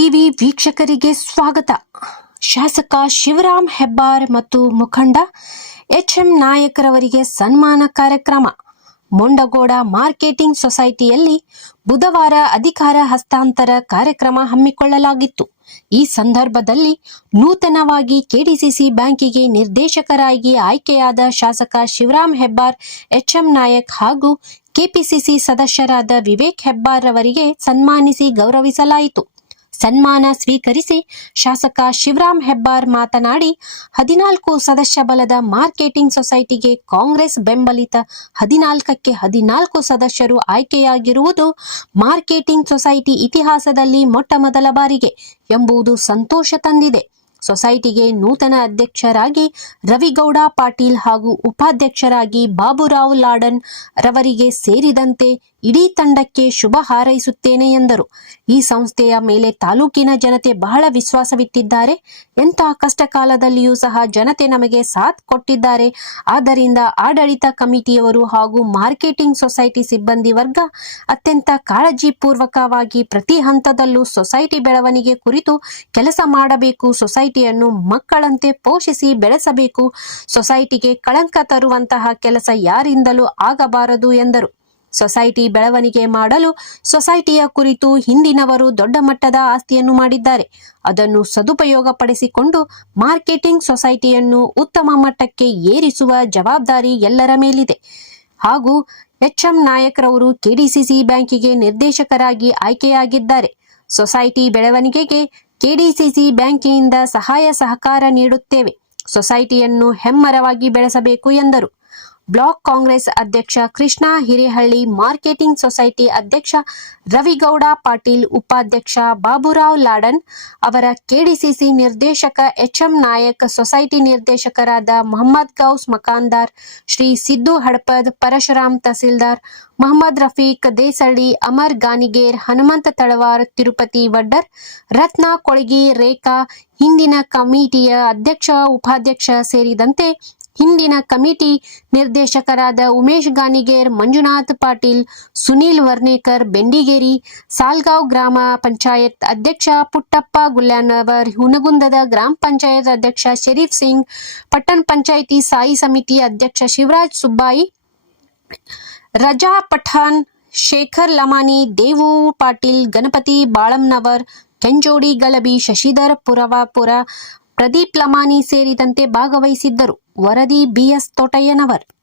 TV ವೀಕ್ಷಕರಿಗೆ ಸ್ವಾಗತ. ಶಾಸಕ ಶಿವರಾಮ್ ಹೆಬ್ಬಾರ್ ಮತ್ತು ಮುಖಂಡ ಎಚ್ ಎಂ ನಾಯಕರವರಿಗೆ ಸನ್ಮಾನ ಕಾರ್ಯಕ್ರಮ. ಮೊಂಡಗೋಡ ಮಾರ್ಕೆಟಿಂಗ್ ಸೊಸೈಟಿಯಲ್ಲಿ ಬುಧವಾರ ಅಧಿಕಾರ ಹಸ್ತಾಂತರ ಕಾರ್ಯಕ್ರಮ ಹಮ್ಮಿಕೊಳ್ಳಲಾಗಿತ್ತು. ಈ ಸಂದರ್ಭದಲ್ಲಿ ನೂತನವಾಗಿ ಕೆಡಿಸಿಸಿ ಬ್ಯಾಂಕಿಗೆ ನಿರ್ದೇಶಕರಾಗಿ ಆಯ್ಕೆಯಾದ ಶಾಸಕ ಶಿವರಾಮ್ ಹೆಬ್ಬಾರ್ ಎಚ್ ಎಂ ನಾಯಕ್ ಹಾಗೂ ಕೆಪಿಸಿಸಿ ಸದಸ್ಯರಾದ ವಿವೇಕ್ ಹೆಬ್ಬಾರ್ ಅವರಿಗೆ ಸನ್ಮಾನಿಸಿ ಗೌರವಿಸಲಾಯಿತು. ಸನ್ಮಾನ ಸ್ವೀಕರಿಸಿ ಶಾಸಕ ಶಿವರಾಮ್ ಹೆಬ್ಬಾರ್ ಮಾತನಾಡಿ, ಹದಿನಾಲ್ಕು ಸದಸ್ಯ ಬಲದ ಮಾರ್ಕೆಟಿಂಗ್ ಸೊಸೈಟಿಗೆ ಕಾಂಗ್ರೆಸ್ ಬೆಂಬಲಿತ ಹದಿನಾಲ್ಕಕ್ಕೆ ಹದಿನಾಲ್ಕು ಸದಸ್ಯರು ಆಯ್ಕೆಯಾಗಿರುವುದು ಮಾರ್ಕೆಟಿಂಗ್ ಸೊಸೈಟಿ ಇತಿಹಾಸದಲ್ಲಿ ಮೊಟ್ಟ ಮೊದಲ ಬಾರಿಗೆ ಎಂಬುದು ಸಂತೋಷ ತಂದಿದೆ. ಸೊಸೈಟಿಗೆ ನೂತನ ಅಧ್ಯಕ್ಷರಾಗಿ ರವಿಗೌಡ ಪಾಟೀಲ್ ಹಾಗೂ ಉಪಾಧ್ಯಕ್ಷರಾಗಿ ಬಾಬುರಾವ್ ಲಾಡನ್ ರವರಿಗೆ ಸೇರಿದಂತೆ ಇಡೀ ತಂಡಕ್ಕೆ ಶುಭ ಹಾರೈಸುತ್ತೇನೆ ಎಂದರು. ಈ ಸಂಸ್ಥೆಯ ಮೇಲೆ ತಾಲೂಕಿನ ಜನತೆ ಬಹಳ ವಿಶ್ವಾಸವಿಟ್ಟಿದ್ದಾರೆ. ಎಂಥ ಕಷ್ಟ ಕಾಲದಲ್ಲಿಯೂ ಸಹ ಜನತೆ ನಮಗೆ ಸಾಥ್ ಕೊಟ್ಟಿದ್ದಾರೆ. ಆದ್ದರಿಂದ ಆಡಳಿತ ಕಮಿಟಿಯವರು ಹಾಗೂ ಮಾರ್ಕೆಟಿಂಗ್ ಸೊಸೈಟಿ ಸಿಬ್ಬಂದಿ ವರ್ಗ ಅತ್ಯಂತ ಕಾಳಜಿಪೂರ್ವಕವಾಗಿ ಪ್ರತಿ ಹಂತದಲ್ಲೂ ಸೊಸೈಟಿ ಬೆಳವಣಿಗೆ ಕುರಿತು ಕೆಲಸ ಮಾಡಬೇಕು, ಸೊಸೈಟಿಯನ್ನು ಮಕ್ಕಳಂತೆ ಪೋಷಿಸಿ ಬೆಳೆಸಬೇಕು, ಸೊಸೈಟಿಗೆ ಕಳಂಕ ತರುವಂತಹ ಕೆಲಸ ಯಾರಿಂದಲೂ ಆಗಬಾರದು ಎಂದರು. ಸೊಸೈಟಿ ಬೆಳವಣಿಗೆ ಮಾಡಲು ಸೊಸೈಟಿಯ ಕುರಿತು ಹಿಂದಿನವರು ದೊಡ್ಡ ಮಟ್ಟದ ಆಸ್ತಿಯನ್ನು ಮಾಡಿದ್ದಾರೆ. ಅದನ್ನು ಸದುಪಯೋಗಪಡಿಸಿಕೊಂಡು ಮಾರ್ಕೆಟಿಂಗ್ ಸೊಸೈಟಿಯನ್ನು ಉತ್ತಮ ಮಟ್ಟಕ್ಕೆ ಏರಿಸುವ ಜವಾಬ್ದಾರಿ ಎಲ್ಲರ ಮೇಲಿದೆ. ಹಾಗೂ ಎಚ್ಎಂ ನಾಯಕ್ರವರು ಕೆಡಿಸಿಸಿ ಬ್ಯಾಂಕಿಗೆ ನಿರ್ದೇಶಕರಾಗಿ ಆಯ್ಕೆಯಾಗಿದ್ದಾರೆ. ಸೊಸೈಟಿ ಬೆಳವಣಿಗೆಗೆ ಕೆಡಿಸಿಸಿ ಬ್ಯಾಂಕಿನಿಂದ ಸಹಾಯ ಸಹಕಾರ ನೀಡುತ್ತೇವೆ. ಸೊಸೈಟಿಯನ್ನು ಹೆಮ್ಮರವಾಗಿ ಬೆಳೆಸಬೇಕು ಎಂದರು. ಬ್ಲಾಕ್ ಕಾಂಗ್ರೆಸ್ ಅಧ್ಯಕ್ಷ ಕೃಷ್ಣ ಹಿರೇಹಳ್ಳಿ, ಮಾರ್ಕೆಟಿಂಗ್ ಸೊಸೈಟಿ ಅಧ್ಯಕ್ಷ ರವಿಗೌಡ ಪಾಟೀಲ್, ಉಪಾಧ್ಯಕ್ಷ ಬಾಬುರಾವ್ ಲಾಡನ್ ಅವರ ಕೆಡಿಸಿಸಿ ನಿರ್ದೇಶಕ ಎಚ್ಎಂ ನಾಯಕ್, ಸೊಸೈಟಿ ನಿರ್ದೇಶಕರಾದ ಮೊಹಮ್ಮದ್ ಗೌಸ್ ಮಕಾಂದಾರ್, ಶ್ರೀ ಸಿದ್ದು ಹಡಪದ್ ಪರಶುರಾಮ್ ತಹಸೀಲ್ದಾರ್, ಮೊಹಮ್ಮದ್ ರಫೀಕ್ ದೇಸಳ್ಳಿ, ಅಮರ್ ಗಾನಿಗೇರ್, ಹನುಮಂತ ತಳವಾರ್, ತಿರುಪತಿ ವಡ್ಡರ್, ರತ್ನ ಕೊಳಗಿ ರೇಖಾ, ಹಿಂದಿನ ಕಮಿಟಿಯ ಅಧ್ಯಕ್ಷ, ಉಪಾಧ್ಯಕ್ಷ ಸೇರಿದಂತೆ ಹಿಂದಿನ ಕಮಿಟಿ ನಿರ್ದೇಶಕರಾದ ಉಮೇಶ್ ಗಾನಿಗೇರ್, ಮಂಜುನಾಥ್ ಪಾಟೀಲ್, ಸುನೀಲ್ ವರ್ನೇಕರ್, ಬೆಂಡಿಗೇರಿ, ಸಾಲ್ಗಾವ್ ಗ್ರಾಮ ಪಂಚಾಯತ್ ಅಧ್ಯಕ್ಷ ಪುಟ್ಟಪ್ಪ ಗುಲ್ಯಾನವರ್, ಹುನಗುಂದದ ಗ್ರಾಮ ಪಂಚಾಯತ್ ಅಧ್ಯಕ್ಷ ಶರೀಫ್ ಸಿಂಗ್, ಪಟ್ಟಣ ಪಂಚಾಯಿತಿ ಸಾಯಿ ಸಮಿತಿ ಅಧ್ಯಕ್ಷ ಶಿವರಾಜ್ ಸುಬ್ಬಾಯಿ, ರಜಾ ಪಠಾಣ್, ಶೇಖರ್ ಲಮಾನಿ, ದೇವು ಪಾಟೀಲ್, ಗಣಪತಿ ಬಾಳಂನವರ್ ಕೆಂಜೋಡಿ ಗಲಬಿ ಶಶಿಧರ್ ಪುರವಾಪುರ ಪ್ರದೀಪ್ ಲಮಾನಿ ಸೇರಿದಂತೆ ಭಾಗವಹಿಸಿದ್ದರು. ವರದಿ ಬಿಎಸ್ ತೋಟಯ್ಯನವರ್.